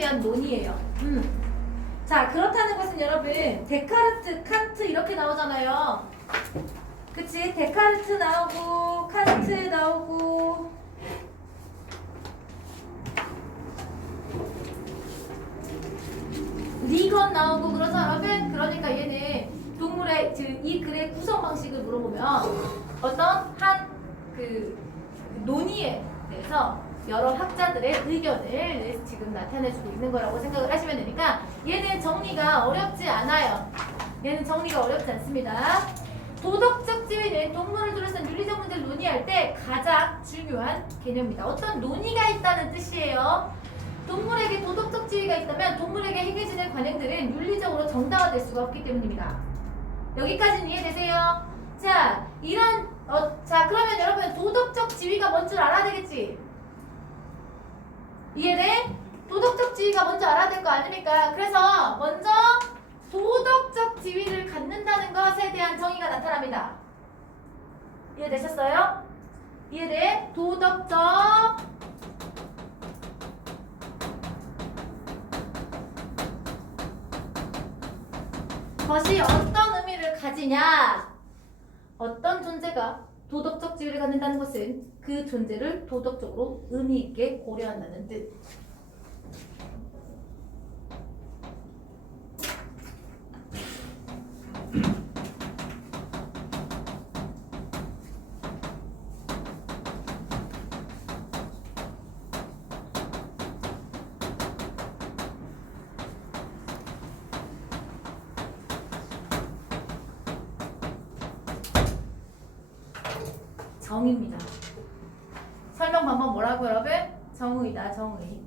대한 논의예요. 자, 그렇다는 것은 여러분 데카르트, 칸트 이렇게 나오잖아요. 그치? 데카르트 나오고 칸트 나오고 리건 나오고 그래서 여러분 그러니까 얘는 동물의 이 글의 구성 방식을 물어보면 어떤 한 그 논의에 대해서 여러 학자들의 의견을 지금 나타내주고 있는 거라고 생각을 하시면 되니까 얘는 정리가 어렵지 않아요. 얘는 정리가 어렵지 않습니다. 도덕적 지위는 동물을 둘러싼 윤리적 문제를 논의할 때 가장 중요한 개념입니다. 어떤 논의가 있다는 뜻이에요. 동물에게 도덕적 지위가 있다면 동물에게 행해지는 관행들은 윤리적으로 정당화될 수가 없기 때문입니다. 여기까지는 이해되세요? 자, 자, 그러면 여러분 도덕적 지위가 뭔 줄 알아야 되겠지? 이해돼? 도덕적 지위가 뭔지 알아야 될 거 아닙니까? 그래서 먼저 도덕적 지위를 갖는다는 것에 대한 정의가 나타납니다. 이해되셨어요? 이해돼? 도덕적 것이 어떤 의미를 가지냐? 어떤 존재가 도덕적 지위를 갖는다는 것은 그 존재를 도덕적으로 의미 있게 고려한다는 뜻. 정의입니다. 설명 방법 뭐라고 여러분? 정의다, 정의.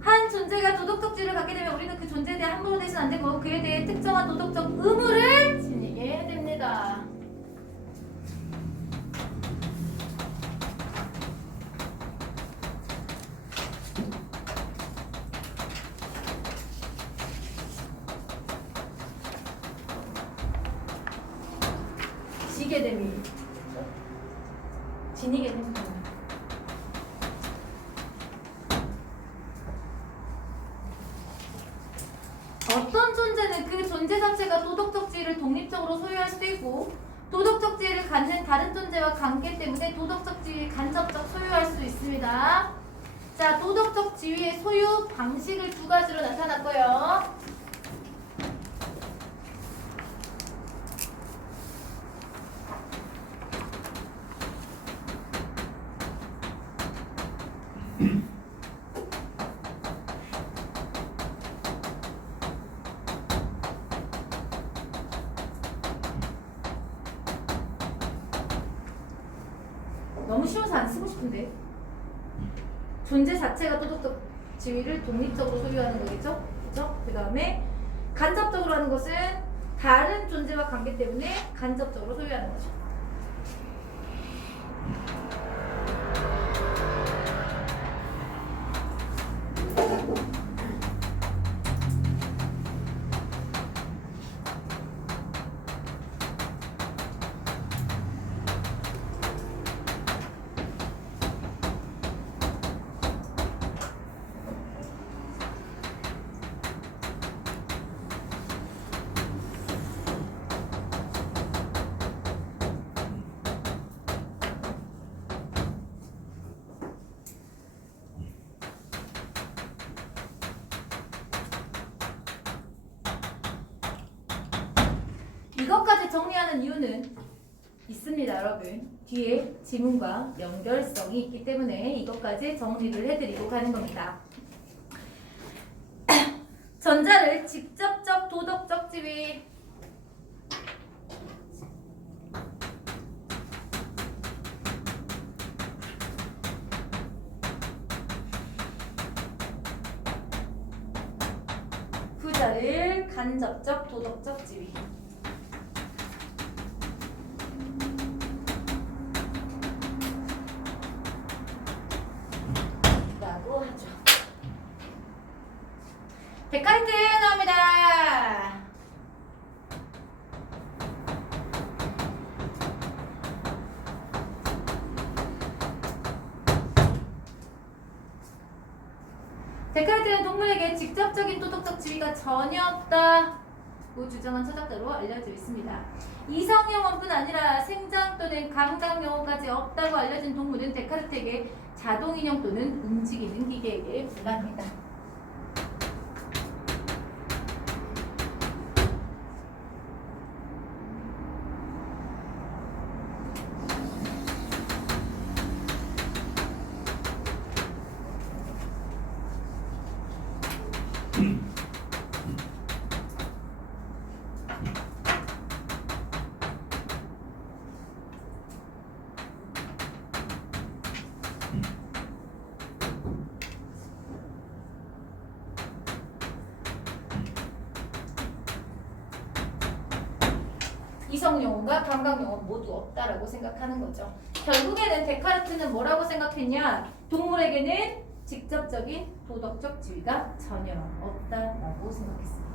한 존재가 도덕적 지위를 갖게 되면 우리는 그 존재에 대해 함부로 대해서는 안 되고 그에 대해 특정한 도덕적 의무를 지니게 해야 됩니다. 지게 됨이 지니게 됩니다. 어떤 존재는 그 존재 자체가 도덕적 지위를 독립적으로 소유할 수도 있고 도덕적 지위를 갖는 다른 존재와 관계 때문에 도덕적 지위를 간접적 소유할 수 있습니다. 자, 도덕적 지위의 소유 방식을 두 가지로 나타났고요. 너무 쉬워서 안 쓰고 싶은데. 존재 자체가 도덕적 지위를 독립적으로 소유하는 거겠죠? 그죠? 그 다음에 간접적으로 하는 것은 다른 존재와 관계 때문에 간접적으로 소유하는 거죠. 이것까지 정리하는 이유는 있습니다, 여러분. 뒤에 지문과 연결성이 있기 때문에 이것까지 정리를 해드리고 가는 겁니다. 전자를 직접적 도덕적 지위 후자를 간접적 도덕적 지위 라고 하죠. 데카르트 나옵니다. 데카르트는 동물에게 직접적인 도덕적 지위가 전혀 없다고 주장한 서적대로 알려져 있습니다. 이성 영혼뿐 아니라 생장 또는 감각 영혼까지 없다고 알려진 동물은 데카르트에게 자동 인형 또는 움직이는 기계에게 불과합니다. 이성 영혼과 감각 영혼 모두 없다라고 생각하는 거죠. 결국에는 데카르트는 뭐라고 생각했냐? 동물에게는 직접적인 도덕적 지위가 전혀 없다라고 생각했습니다.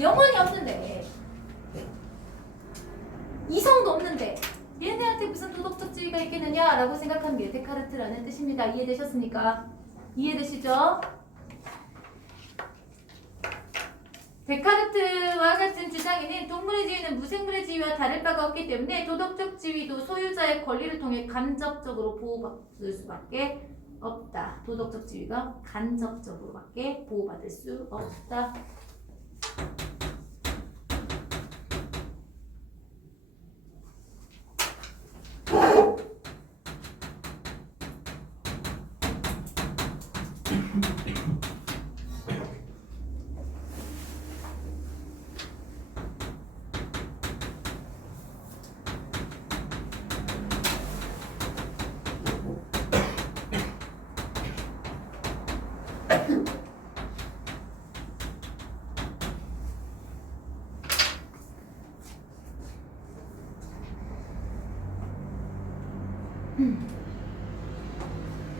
영혼이 없는데, 이성도 없는데 얘네한테 무슨 도덕적 지위가 있겠느냐라고 생각하는 게 데카르트라는 뜻입니다. 이해되셨습니까? 이해되시죠? 데카르트와 같은 주장에는 동물의 지위는 무생물의 지위와 다를 바가 없기 때문에 도덕적 지위도 소유자의 권리를 통해 간접적으로 보호받을 수밖에 없다. 도덕적 지위가 간접적으로밖에 보호받을 수 없다.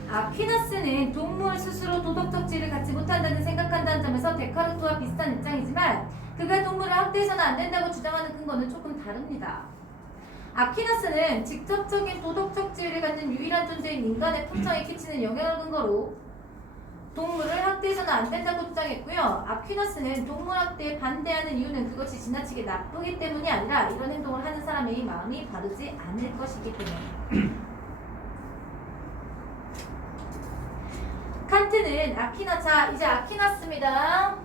아퀴나스는 동물 스스로 도덕적 지위를 갖지 못한다는 생각한다는 점에서 데카르트와 비슷한 입장이지만 그가 동물을 학대해서는 안 된다고 주장하는 근거는 조금 다릅니다. 아퀴나스는 직접적인 도덕적 지위를 갖는 유일한 존재인 인간의 품성에 끼치는 영향을 근거로 동물을 학대해서는 안 된다고 주장했고요. 아퀴나스는 동물 학대에 반대하는 이유는 그것이 지나치게 나쁘기 때문이 아니라 이런 행동을 하는 사람의 마음이 바르지 않을 것이기 때문에. 칸트는 아퀴나, 자 이제 아퀴나스입니다.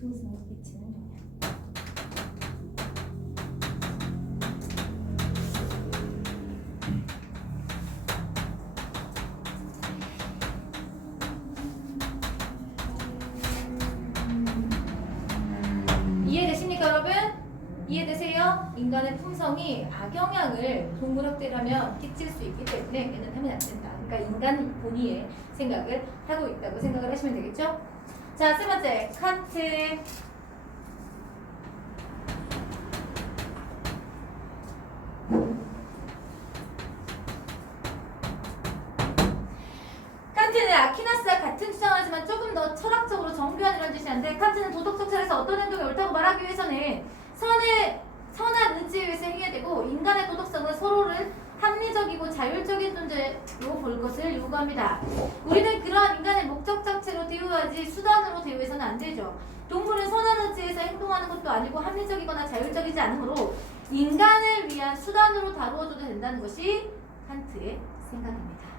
풍성을 끼치는 영향. 이해되십니까, 여러분? 이해되세요? 인간의 품성이 악영향을 동물 학대를 하면 끼칠 수 있기 때문에 얘는 하면 안 된다. 그러니까 인간 본의의 생각을 하고 있다고 생각을 하시면 되겠죠? 자, 세 번째 칸트. 칸트는 아퀴나스와 같은 주장을 하지만 조금 더 철학적으로 정교한 이런 뜻이었는데, 칸트는 도덕적 차원에서 어떤 행동이 옳다고 말하기 위해서는 선한 의지에 의해서 행해야 되고, 인간의 도덕성은 서로를 합리적이고 자율적인 존재로 볼 것을 요구합니다. 우리는 그러한 인간의 목적 자체로 대우하지 수단으로 대우해서는 안 되죠. 동물은 선한 의지에서 행동하는 것도 아니고 합리적이거나 자율적이지 않으므로 인간을 위한 수단으로 다루어줘도 된다는 것이 칸트의 생각입니다.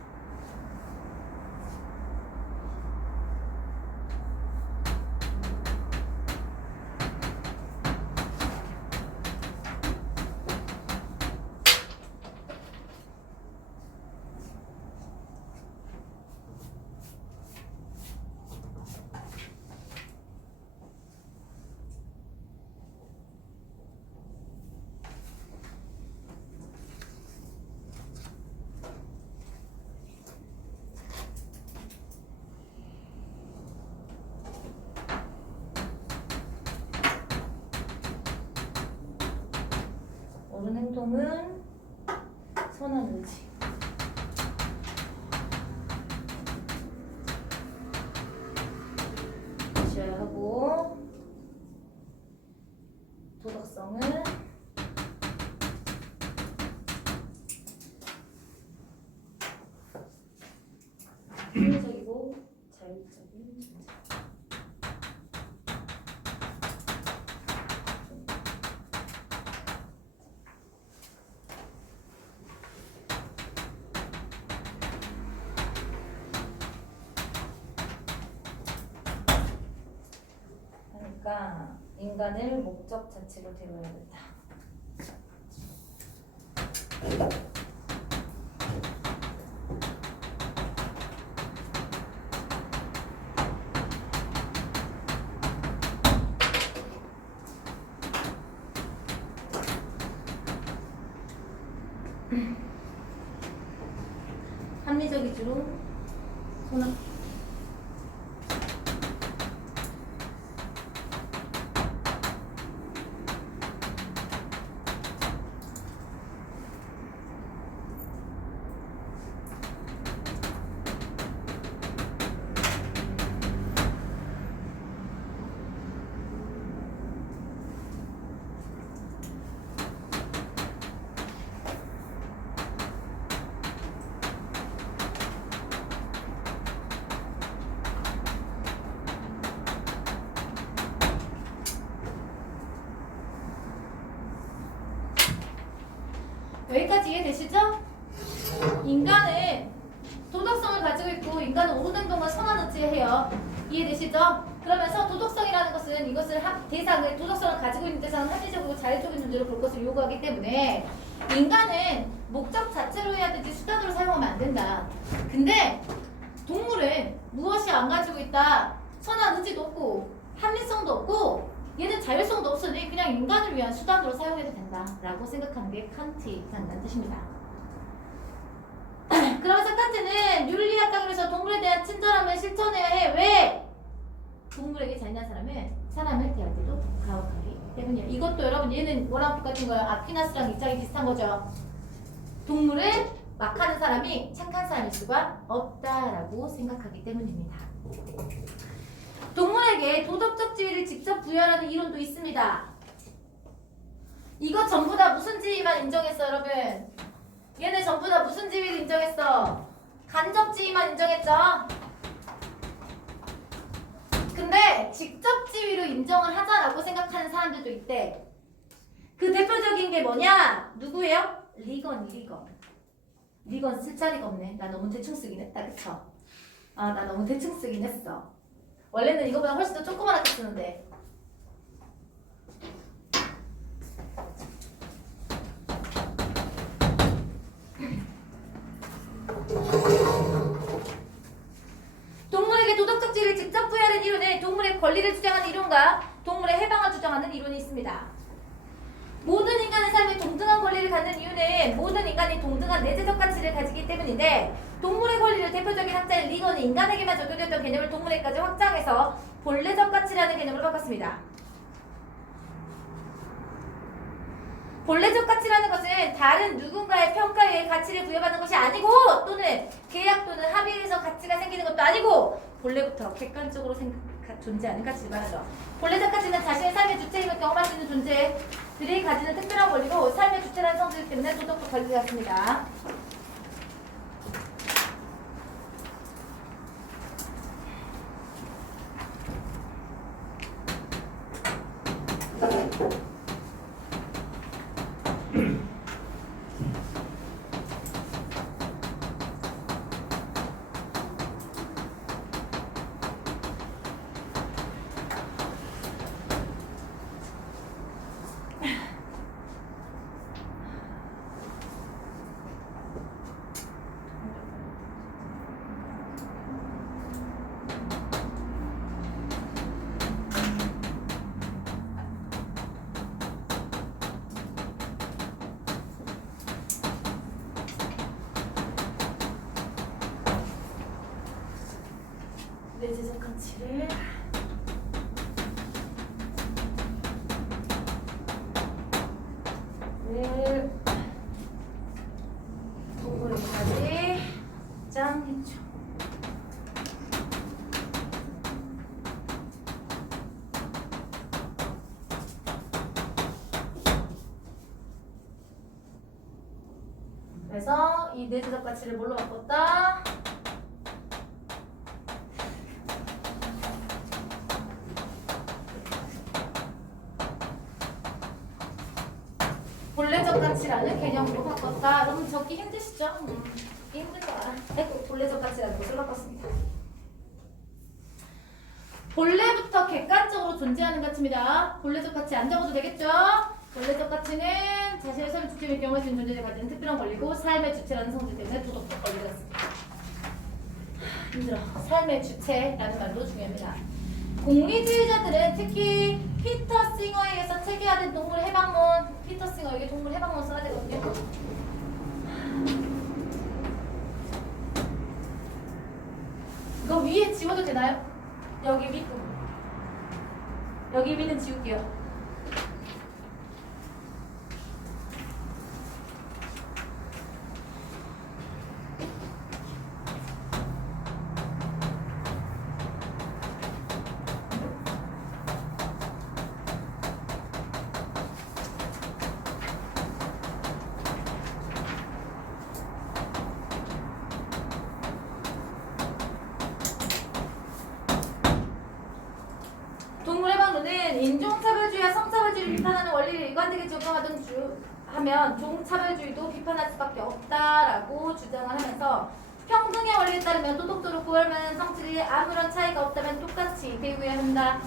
옳은 행동은 선한 의지. 지어야 하고, 도덕성은 합리적이고 자율적인 존재. 그러니까 인간을 목적 자체로 대우해야 된다. 합리적 위주로 손을 여기까지 이해되시죠? 인간은 도덕성을 가지고 있고 인간은 옳은 행동을 선한 의지에 해요. 이해되시죠? 그러면서 도덕성이라는 것은 이것을 대상을 도덕성을 가지고 있는 대상은 합리적이고 자율적인 존재로 볼 것을 요구하기 때문에 인간은 목적 자체로 해야 되지 수단으로 사용하면 안 된다. 근데 동물은 무엇이 안 가지고 있다. 선한 의지도 없고 합리성도 없고 얘는 자율성도 없으니 그냥 인간을 위한 수단으로 사용해도 된다라고 생각하는 게 칸트라는 뜻입니다. 그러면서 칸트는 윤리학강에서 동물에 대한 친절함을 실천해야 해. 왜? 동물에게 잔인한 사람을 대할 때도 가혹하기 때문이에요. 이것도 여러분 얘는 뭐랑 똑같은 거예요? 아퀴나스랑 입장이 비슷한 거죠. 동물을 막 하는 사람이 착한 사람일 수가 없다라고 생각하기 때문입니다. 동물에게 도덕적 지위를 직접 부여하는 이론도 있습니다. 이거 전부 다 무슨 지위만 인정했어, 여러분? 얘네 전부 다 무슨 지위를 인정했어? 간접 지위만 인정했죠? 근데 직접 지위로 인정을 하자라고 생각하는 사람들도 있대. 그 대표적인 게 뭐냐? 누구예요? 리건. 리건 쓸 자리가 없네. 나 너무 대충 쓰긴 했다, 그쵸? 아, 나 너무 대충 쓰긴 했어. 원래는 이거보다 훨씬 더 조그맣게 쓰는데. 동물에게 도덕적 지위를 직접 부여하는 이론은 동물의 권리를 주장하는 이론과 동물의 해방을 주장하는 이론이 있습니다. 모든 인간의 삶에 동등한 권리를 갖는 이유는 모든 인간이 동등한 내재적 가치를 가지기 때문인데 동물의 권리를 대표적인 학자인 리건이 인간에게만 적용됐던 개념을 동물에게까지 확장해서 본래적 가치라는 개념으로 바꿨습니다. 본래적 가치라는 것은 다른 누군가의 평가에 의해 가치를 부여받는 것이 아니고 또는 계약 또는 합의에서 가치가 생기는 것도 아니고 본래부터 객관적으로 존재하는 가치를 말하죠. 본래적 가치는 자신의 삶의 주체임을 경험할 수 있는 존재들이 가지는 특별한 권리로 삶의 주체라는 성질 때문에 도덕적 권리가 같습니다. 내재적 가치를 동물까지 짱했죠. 그래서 이 내재적 가치를 뭘로 바꿨다? 본래적 가치라는 개념으로 바꿨다. 여러분 적기 힘드시죠? 힘들 거 알아. 본래적 가치라는 것을 바꿨습니다. 본래부터 객관적으로 존재하는 가치입니다. 본래적 가치 안 적어도 되겠죠? 본래적 가치는 자신의 삶의 주체의 경험할 수 있는 존재를 가지는 특별한 권리고 삶의 주체라는 성질 때문에 도덕적 권리가 있습니다. 힘들어. 삶의 주체라는 말도 중요합니다. 공리주의자들은 특히 피터 싱어에 의해서 체계화된 동물 해방론, 피터 싱어에게 동물 해방론 써야 되거든요. 이거 위에 지워도 되나요? 여기 윗부분. 여기 위는 지울게요. 동물해방론은 인종차별주의와 성차별주의를 비판하는 원리를 일관되게 적용하면 종차별주의도 비판할 수밖에 없다라고 주장을 하면서 평등의 원리에 따르면 도덕적으로 구할 만한 성질이 아무런 차이가 없다면 똑같이 대우해야 한다.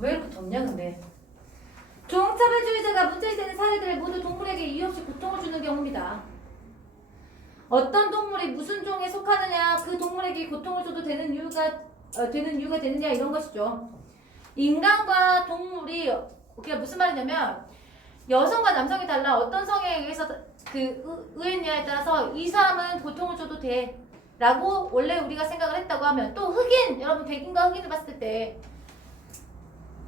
왜 이렇게 덥냐 근데. 종차별주의자가 문제이 되는 사회들 모두 동물에게 이유 없이 고통을 주는 경우입니다. 어떤 동물이 무슨 종에 속하느냐, 그 동물에게 고통을 줘도 되는 이유가 되느냐 이런 것이죠. 인간과 동물이 그게 무슨 말이냐면 여성과 남성이 달라. 어떤 성에 의해서 의했냐에 따라서 이 사람은 고통을 줘도 돼 라고 원래 우리가 생각을 했다고 하면, 또 흑인, 여러분 백인과 흑인을 봤을 때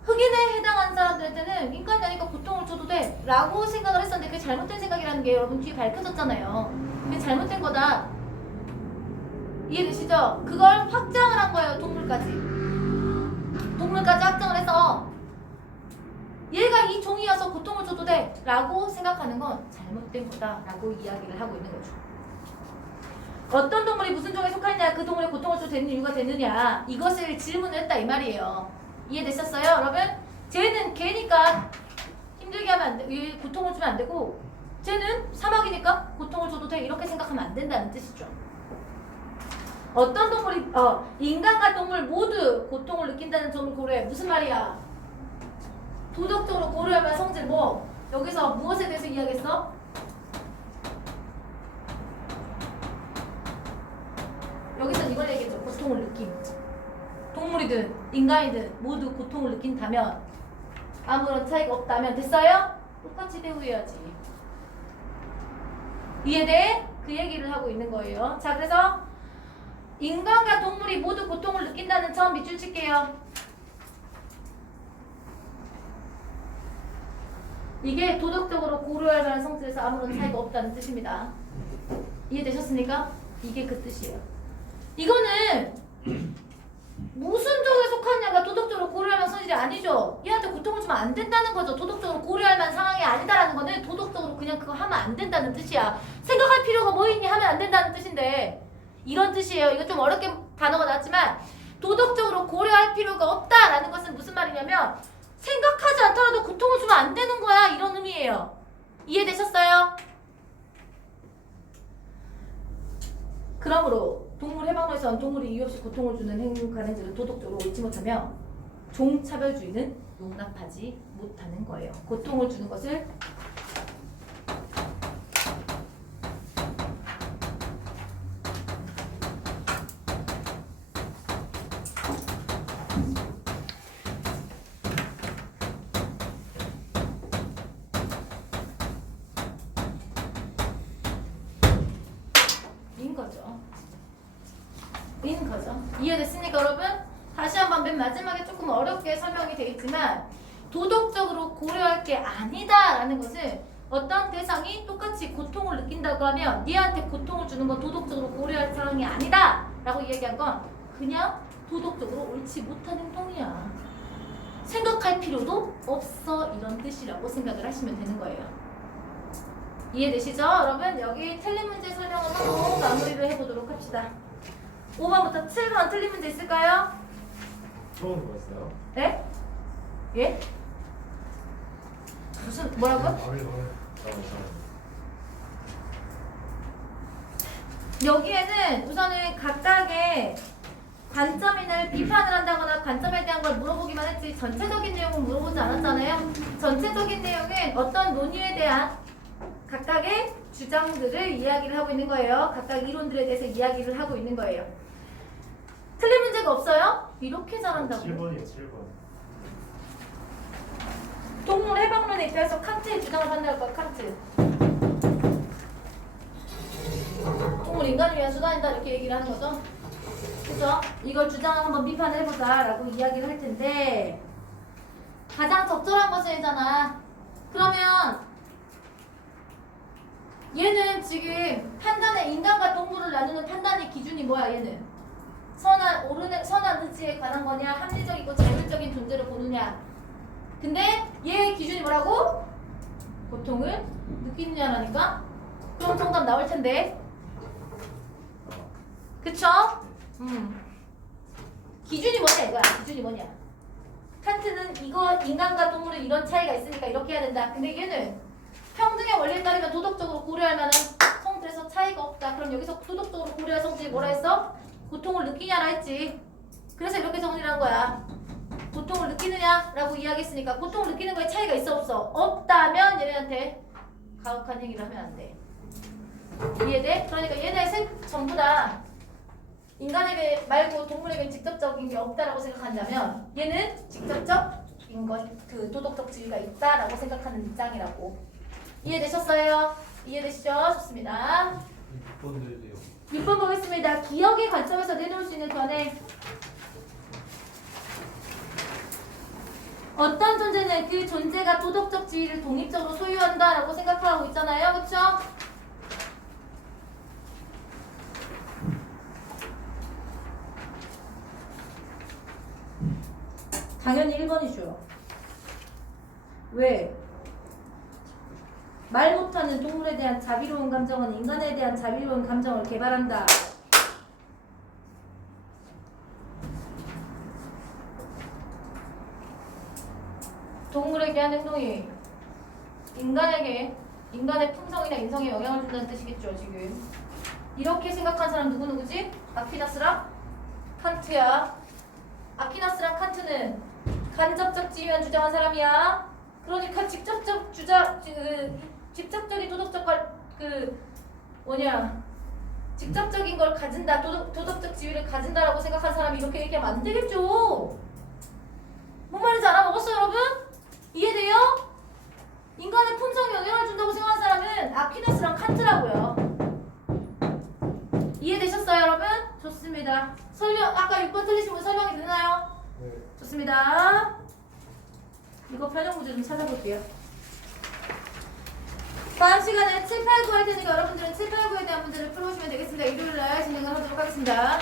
흑인에 해당하는 사람들한테는 인간이 아니까 고통을 줘도 돼 라고 생각을 했었는데 그게 잘못된 생각이라는 게 여러분 뒤에 밝혀졌잖아요. 그게 잘못된 거다. 이해되시죠? 그걸 확장을 한 거예요. 동물까지 확장을 해서 얘가 이 종이어서 고통을 줘도 돼 라고 생각하는 건 잘못된 거다 라고 이야기를 하고 있는 거죠. 어떤 동물이 무슨 종에 속하느냐, 그 동물에 고통을 줘도 되는 이유가 되느냐, 이것을 질문을 했다 이 말이에요. 이해되셨어요 여러분? 쟤는 개니까 힘들게 하면 안 돼, 고통을 주면 안 되고, 쟤는 사막이니까 고통을 줘도 돼 이렇게 생각하면 안 된다는 뜻이죠. 어떤 동물이 인간과 동물 모두 고통을 느낀다는 점을 고려해. 무슨 말이야? 도덕적으로 고려하면 성질 뭐? 여기서 무엇에 대해서 이야기했어? 여기서 이걸 얘기했죠. 고통을 느낌. 동물이든 인간이든 모두 고통을 느낀다면, 아무런 차이가 없다면 됐어요? 똑같이 대우해야지. 이해돼? 그 얘기를 하고 있는 거예요. 자, 그래서 인간과 동물이 모두 고통을 느낀다는 점 밑줄 칠게요. 이게 도덕적으로 고려할 만한 성질에서 아무런 차이가 없다는 뜻입니다. 이해되셨습니까? 이게 그 뜻이에요. 이거는 무슨 종에 속하냐가 도덕적으로 고려할 만한 성질이 아니죠. 얘한테 고통을 주면 안 된다는 거죠. 도덕적으로 고려할 만한 상황이 아니다라는 거는 도덕적으로 그냥 그거 하면 안 된다는 뜻이야. 생각할 필요가 뭐 있니 하면 안 된다는 뜻인데, 이런 뜻이에요. 이거 좀 어렵게 단어가 나왔지만 도덕적으로 고려할 필요가 없다라는 것은 무슨 말이냐면 생각하지 않더라도 고통을 주면 안 되는 거야, 이런 의미예요. 이해되셨어요? 그러므로 동물 해방론에서는 동물이 이유 없이 고통을 주는 행위 가능성을 도덕적으로 옳지 못하며 종차별주의는 용납하지 못하는 거예요. 고통을 주는 것을 이해됐습니까 여러분? 다시 한번 맨 마지막에 조금 어렵게 설명이 되어 있지만, 도덕적으로 고려할 게 아니다라는 것은 어떤 대상이 똑같이 고통을 느낀다고 하면 얘한테 고통을 주는 건 도덕적으로 고려할 상황이 아니다 라고 이야기한 건 그냥 도덕적으로 옳지 못한 행동이야. 생각할 필요도 없어, 이런 뜻이라고 생각을 하시면 되는 거예요. 이해되시죠 여러분? 여기 틀린 문제 설명을 하고 마무리를 해보도록 합시다. 5번부터 7번 틀린 문제 있을까요? 처음 보였어요? 네? 예? 무슨 뭐라고? 여기에는 우선은 각각의 관점인을 비판을 한다거나 관점에 대한 걸 물어보기만 했지 전체적인 내용은 물어보지 않았잖아요. 전체적인 내용은 어떤 논의에 대한 각각의 주장들을 이야기를 하고 있는 거예요. 각각 이론들에 대해서 이야기를 하고 있는 거예요. 틀린 문제가 없어요? 이렇게 잘한다고? 7번이요 7번. 동물 해방론에 입혀서 칸트의 주장을 판단할 거야. 칸트. 동물 인간을 위한 수단이다 이렇게 얘기를 하는 거죠. 그죠? 이걸 주장을 한번 비판을 해보자 라고 이야기를 할 텐데, 가장 적절한 것이잖아. 그러면 얘는 지금 판단의 인간과 동물을 나누는 판단의 기준이 뭐야? 얘는 선한 의지에 관한 거냐, 합리적이고 자율적인 존재로 보느냐. 근데 얘의 기준이 뭐라고? 고통을 느끼느냐라니까. 그럼 정답 나올 텐데. 그쵸? 기준이 뭐냐 이거야. 기준이 뭐냐. 칸트는 이거 인간과 동물은 이런 차이가 있으니까 이렇게 해야 된다. 근데 얘는 평등의 원리에 따르면 도덕적으로 고려할 만한 성질에서 차이가 없다. 그럼 여기서 도덕적으로 고려할 성질이 뭐라 했어? 고통을 느끼냐라 했지. 그래서 이렇게 정리를 한 거야. 고통을 느끼느냐라고 이야기했으니까 고통을 느끼는 거에 차이가 있어 없어? 없다면 얘네한테 가혹한 행위를 하면 안 돼. 이해돼? 그러니까 얘네 셋 전부 다 인간에게 말고 동물에게 직접적인 게 없다라고 생각한다면 얘는 직접적인 것, 그 도덕적 지위가 있다라고 생각하는 입장이라고. 이해되셨어요? 이해되시죠? 좋습니다. 6번 드릴게요. 6번 보겠습니다. 기억의 관점에서 내놓을 수 있는 견해. 어떤 존재는 그 존재가 도덕적 지위를 독립적으로 소유한다라고 생각하고 있잖아요. 그쵸? 당연히 1번이죠. 왜? 말 못하는 동물에 대한 자비로운 감정은 인간에 대한 자비로운 감정을 개발한다. 동물에게 한 행동이 인간의 품성이나 인성에 영향을 준다는 뜻이겠죠, 지금. 이렇게 생각한 사람 누구누구지? 아퀴나스랑 칸트야. 아퀴나스랑 칸트는 간접적 지위만 주장한 사람이야. 그러니까 직접적인 직접적인 걸 가진다, 도덕적 지위를 가진다라고 생각한 사람이 이렇게 얘기하면 안 되겠죠. 뭔 말인지 알아먹었어요, 여러분? 이해돼요? 인간의 품성에 영향을 준다고 생각한 사람은 아퀴나스랑 칸트라고요. 이해되셨어요, 여러분? 좋습니다. 아까 6번 틀리신 분 설명이 되나요? 네. 좋습니다. 이거 변형 문제 좀 찾아볼게요. 다음 시간에 7, 8, 9 할 테니까 여러분들은 7, 8, 9에 대한 문제를 풀어보시면 되겠습니다. 일요일날 진행을 하도록 하겠습니다.